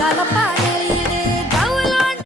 Gak lengkap.